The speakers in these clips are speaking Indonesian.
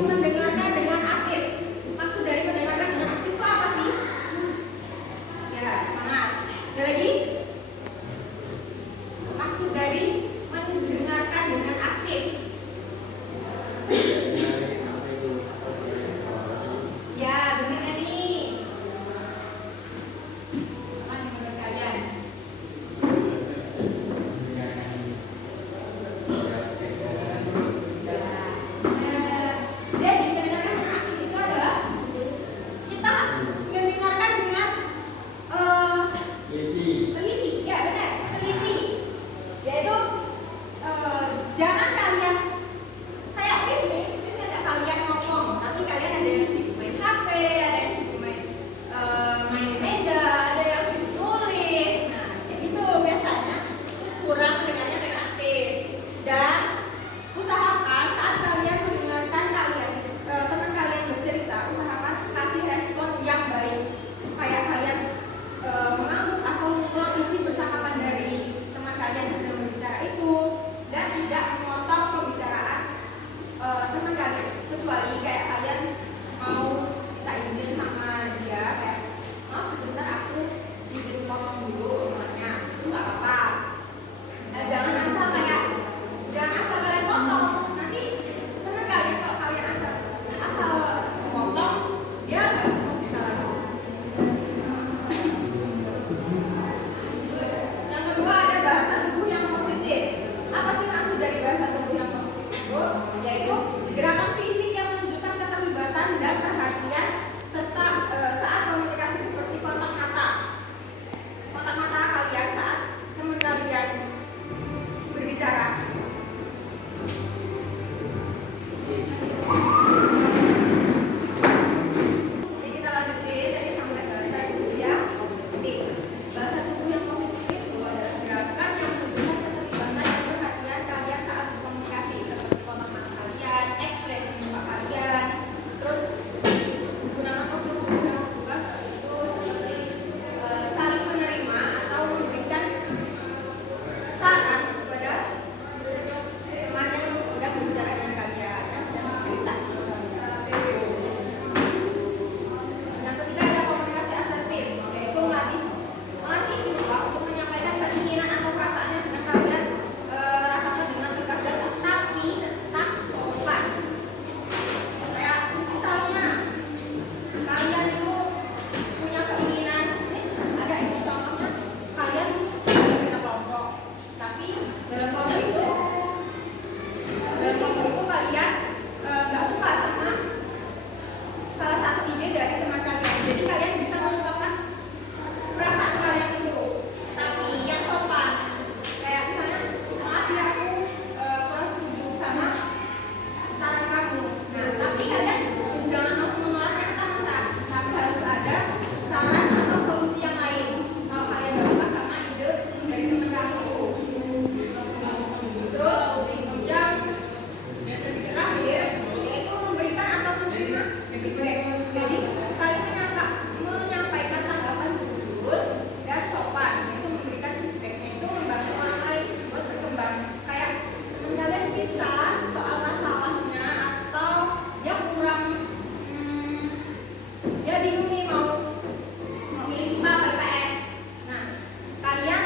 mendengarkan dengan aktif. Maksud dari mendengarkan dengan aktif itu apa sih? Ya, semangat. Ada lagi? Maksud dari mendengarkan dengan aktif. Ya, benar kan nih? Apa nih menurut kalian? Jadi mendengarkan dengan aktif itu adalah kita mendengarkan dengan teliti, ya benar, teliti. Yaitu jangan kalian kayak wis nih ada kalian ngomong, tapi kalian ada yang sibuk main HP, ada yang sibuk main di meja, ada yang sibuk nulis. Nah, kayak gitu biasanya kurang mendengarnya dengan aktif. Dan usahakan saat kalian mendengarkan teman kalian bercerita, usahakan kasih respon yang baik. Kayak kalian mengambil atau mengulang isi percakapan dari teman kalian yang sedang berbicara itu, dan tidak memotong pembicaraan teman kalian, kecuali kayak kalian mau minta izin sama dia, kayak maaf sebentar aku izin potong dulu omongannya, itu nggak apa-apa. Jangan asal kalian potong. Nanti teman kalian kalau kalian asal potong, dia nggak mau cerita lagi. Yang kedua ada bahasa tubuh yang positif. Apa sih maksud dari bahasa tubuh yang positif itu? Yaitu gerakan fisik yang menunjukkan keterlibatan dan perhatian serta saat komunikasi seperti kontak mata. Kontak mata kalian saat teman kalian berbicara. Jadi kita lanjutin tadi sampai bahasa tubuh yang positif. Bahasa tubuh yang positif itu adalah gerakan yang menunjukkan keterlibatan dan perhatian kalian saat berkomunikasi, seperti kontak mata kalian, ekspresi muka kalian, terus menggunakan postur tubuh yang bertugas itu seperti saling menerima atau memberikan saran kepada teman yang sedang berbicara dengan kalian, yang sedang bercerita. Yang ketiga ada komunikasi asertif, yaitu melatih siswa untuk menyampaikan keinginan atau perasaan yang sedang kalian rasakan dengan tegas dan tapi tetap sopan. Kayak misalnya kalian itu punya keinginan, ada ini contohnya, kalian dalam kelompok, tapi dalam kelompok itu kalian nggak suka sama salah satu ide dari teman kalian. Jadi kalian bisa mengungkapkan perasaan kalian itu, tapi yang sopan. Kayak misalnya, maaf ya aku kurang setuju sama saran kamu. Nah, tapi kalian jangan langsung menolaknya mentah-mentah, tapi harus ada saran atau solusi yang lain kalau kalian nggak suka sama ide dari teman kamu itu. Terus yang terakhir yaitu memberikan atau menerima feedback. Jadi kalian menyampaikan tanggapan jujur dan sopan, yaitu memberikan feedbacknya itu membantu orang lain buat berkembang. Kayak teman kalian cerita soal masalahnya atau dia kurang dia bingung nih mau milih IPA atau IPS. Nah, kalian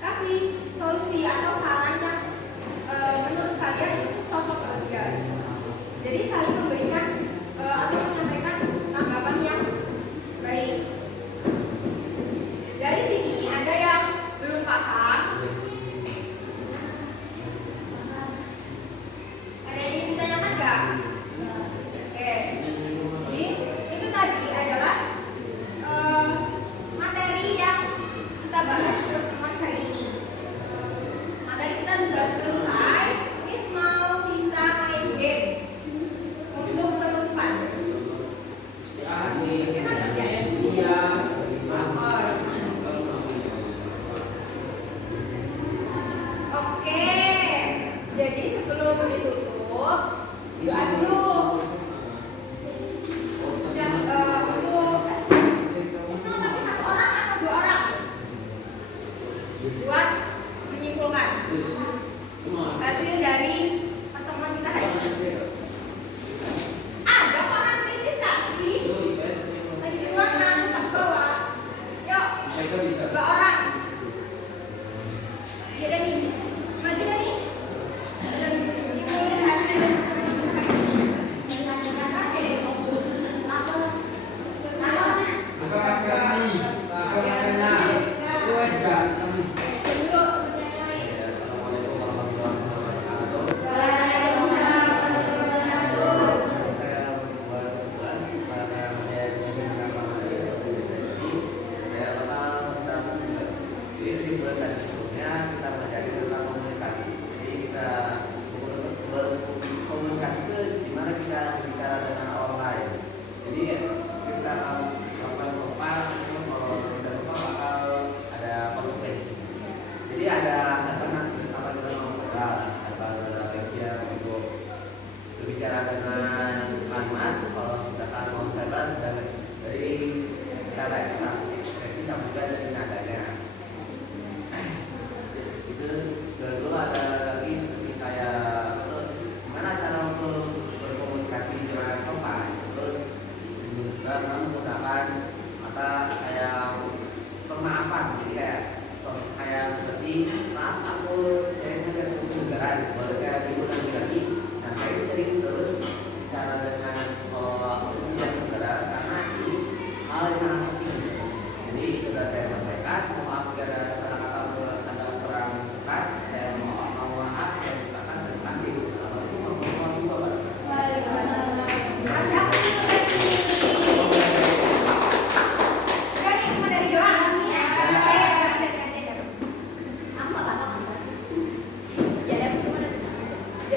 kasih solusi atau saran yang menurut kalian itu cocok buat dia. Jadi saling memberikan atau menyampaikan tanggapan yang baik. Dari sini ada yang belum paham? Ada yang ingin ditanyakan nggak? Oke. Jadi itu tadi adalah materi yang kita bahas di pertemuan hari ini. Materi kita sudah selesai. Miss mau kita main game.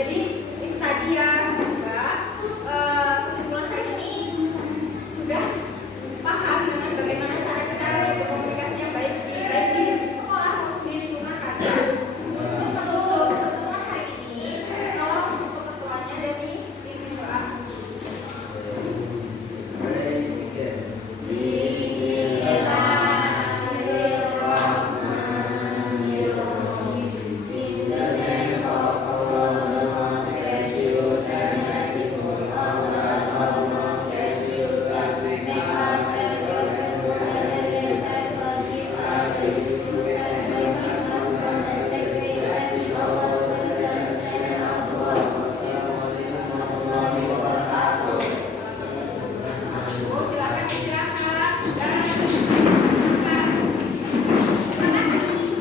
Jadi itu tadi ya